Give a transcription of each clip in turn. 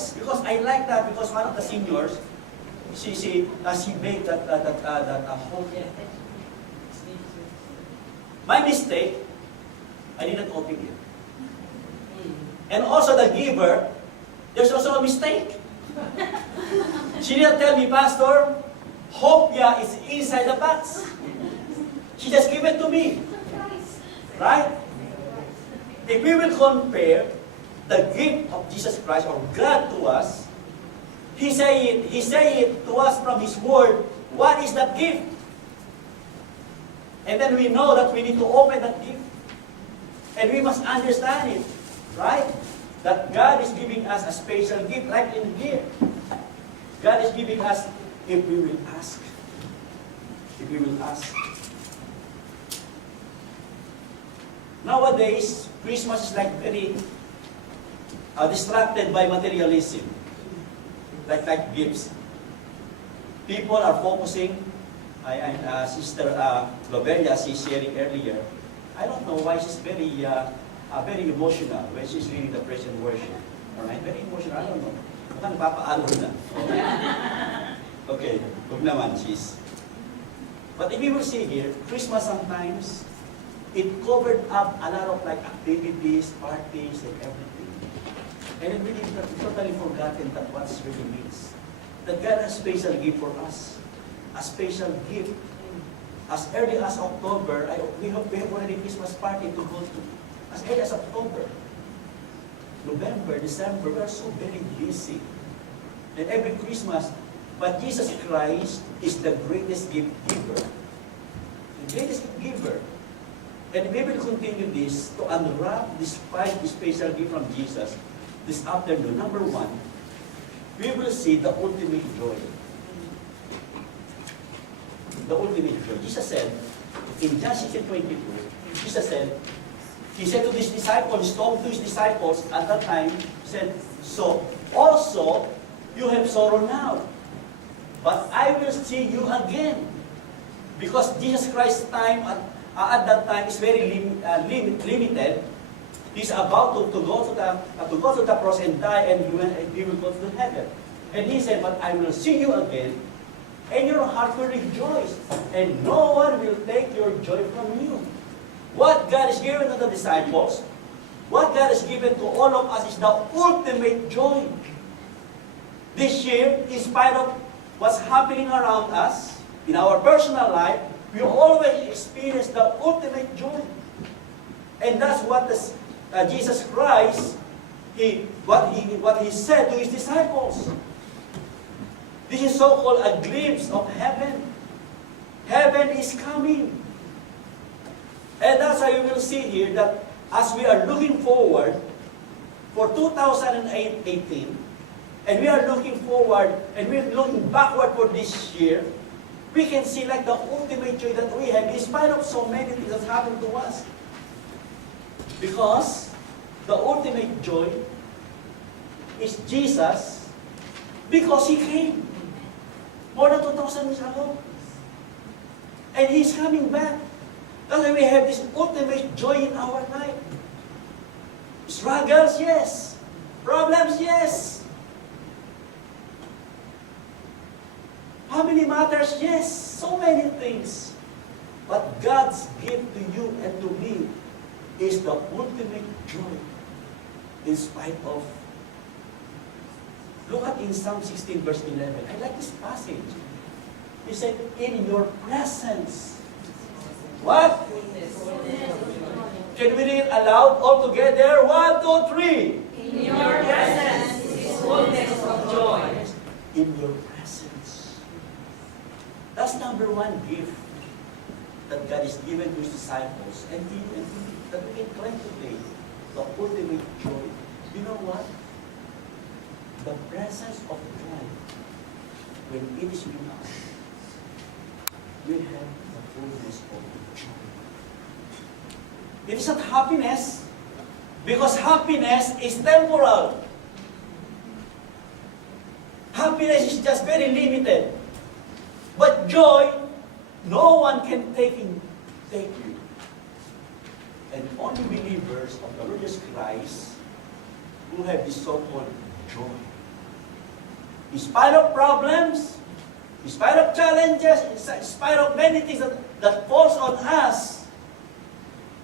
Yes, because I like that because one of the seniors, she made that whole. My mistake, I didn't open it. And also the giver, there's also a mistake. She didn't tell me, Pastor, hopia is inside the box. She just gave it to me. Right? If we will compare the gift of Jesus Christ or God to us, He say it to us from His Word. What is that gift? And then we know that we need to open that gift. And we must understand it. Right? That God is giving us a special gift, like in here. God is giving us if we will ask. If we will ask. Nowadays, Christmas is like very distracted by materialism. Like gifts. People are focusing. Sister Lobelia, she's sharing earlier. I don't know why she's very emotional when she's reading the praise and worship. Alright? Very emotional. I don't know. Baka napapaalo na. Okay. Huwag naman, she's. But if you will see here, Christmas sometimes, it covered up a lot of like activities, parties, and everything. And it really totally forgotten that what it really means. That God has a special gift for us. A special gift. As early as October, we have already Christmas party to go to. As early as October. November, December, we are so very busy. And every Christmas, but Jesus Christ is the greatest gift giver. The greatest gift giver. And we will continue this to unwrap despite the special gift from Jesus this afternoon. Number one, we will see the ultimate joy. The ultimate joy. Jesus said, in John 16:22, Jesus said, He said to His disciples, He told to His disciples at that time, He said, so also you have sorrow now, but I will see you again. Because Jesus Christ's time at that time is very limited. He's about to go to the cross and die, and he will go to heaven. And He said, but I will see you again, and your heart will rejoice, and no one will take your joy from you. What God has given to the disciples, what God has given to all of us is the ultimate joy. This year, in spite of what's happening around us, in our personal life, we always experience the ultimate joy. And that's what Jesus Christ, what he said to His disciples. This is so-called a glimpse of heaven. Heaven is coming. And that's why you will see here that as we are looking forward for 2018, and we are looking forward, and we are looking backward for this year, we can see like the ultimate joy that we have in spite of so many things that happened to us. Because the ultimate joy is Jesus, because He came more than 2,000 years ago. And He's coming back. That's why we have this ultimate joy in our life. Struggles, yes. Problems, yes. Family matters, yes. So many things. But God's gift to you and to me is the ultimate joy in spite of. Look at in Psalm 16 verse 11. I like this passage. He said, in your presence. What? Can we read aloud all together? 1, 2, 3. In your presence is fullness of joy. In your presence. That's number one gift that God is given to His disciples. And that we can claim today, the ultimate joy. You know what? The presence of God, when it is with us, we have the fullness of joy. It is not happiness, because happiness is temporal. Happiness is just very limited. But joy, no one can take you. And only believers of the Lord Jesus Christ who have this so-called joy. In spite of problems, in spite of challenges, in spite of many things that falls on us,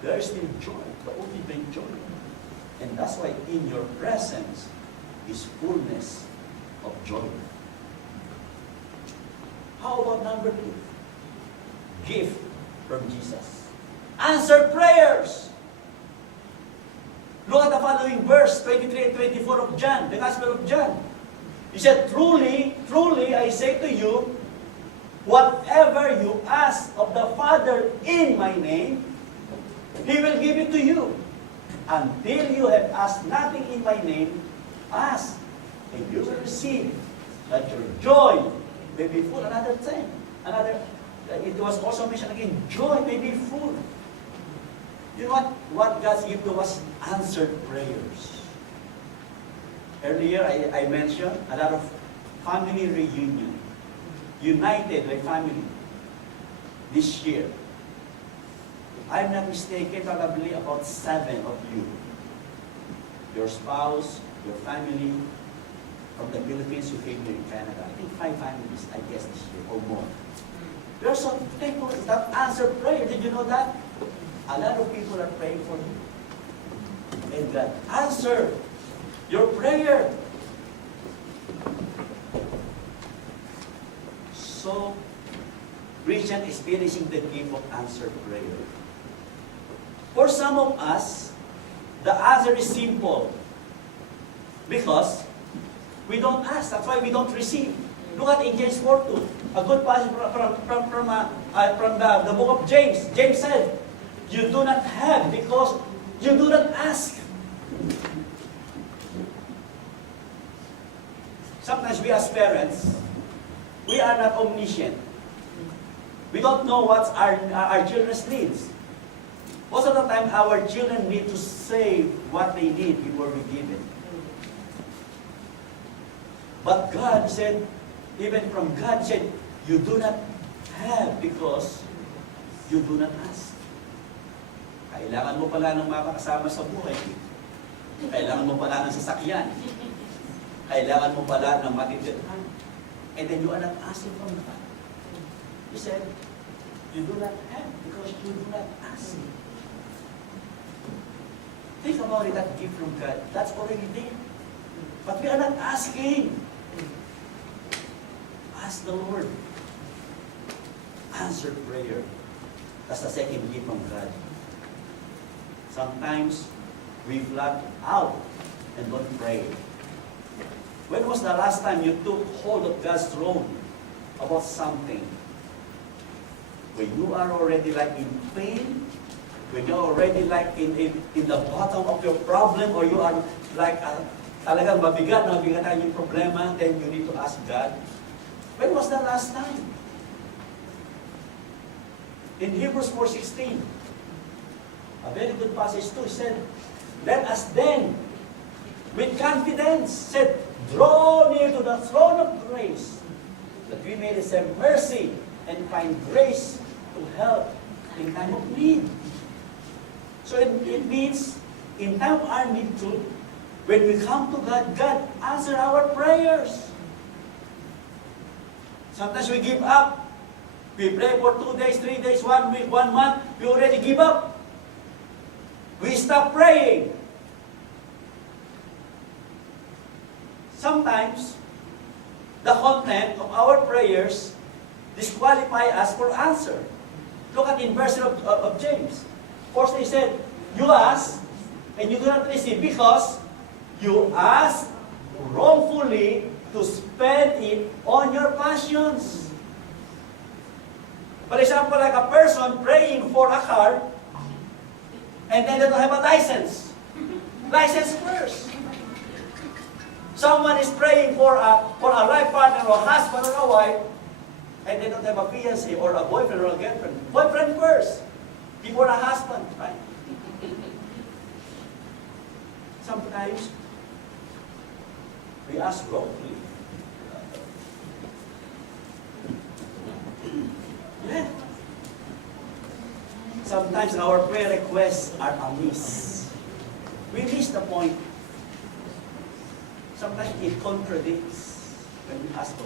there is still joy, the ultimate joy. And that's why in your presence is fullness of joy. How about number 2? Gift from Jesus. Answer prayers. Look at the following verse, 23 and 24 of John, the Gospel of John. He said, truly, truly, I say to you, whatever you ask of the Father in my name, He will give it to you. Until you have asked nothing in my name, ask, and you will receive, that your joy may be full. Another thing, it was also mentioned again, joy may be full. You know what God's gift to us? Answered prayers. Earlier, I mentioned a lot of family reunion. United by family. This year. If I'm not mistaken, probably about 7 of you. Your spouse, your family, from the Philippines who came here in Canada. I think 5 families, I guess, this year, or more. There are some people that answer prayer. Did you know that? A lot of people are praying for you. And God answer your prayer. So, Christian experiencing the gift of answered prayer. For some of us, the answer is simple. Because we don't ask. That's why we don't receive. Look at in James 4:2. A good passage from the book of James. James said, you do not have because you do not ask. Sometimes we as parents, we are not omniscient. We don't know what our children's needs. Most of the time, our children need to say what they need before we give it. But God said, even from God said, you do not have because you do not ask. Kailangan mo pala ng makakasama sa buhay. Kailangan mo pala ng sasakyan. Kailangan mo pala ng matitirhan. And then you are not asking from God. He said, you do not have because you do not ask. Think about it, that gift from God. That's already there. But we are not asking. Ask the Lord. Answer prayer. That's the second gift from God. Sometimes we flat out and don't pray. When was the last time you took hold of God's throne about something? When you are already like in pain, when you are already like in the bottom of your problem, or you are like talagang mabigatan yung problema, then you need to ask God. When was the last time? In Hebrews 4:16, a very good passage too, he said, let us then, with confidence, said, draw near to the throne of grace, that we may receive mercy and find grace to help in time of need. So it means, in time of our need too, when we come to God, God answers our prayers. Sometimes we give up. We pray for 2 days, 3 days, 1 week, 1 month, we already give up. We stop praying. Sometimes, the content of our prayers disqualify us for answer. Look at in verse of James. First he said, you ask, and you do not receive because you ask wrongfully to spend it on your passions. For example, like a person praying for a car, and then they don't have a license. License first. Someone is praying for a life partner, or a husband, or a wife, and they don't have a fiancé, or a boyfriend, or a girlfriend. Boyfriend first, before a husband, right? Sometimes, we ask wrongly. Yeah. Sometimes our prayer requests are amiss. We miss the point. Sometimes it contradicts. When has to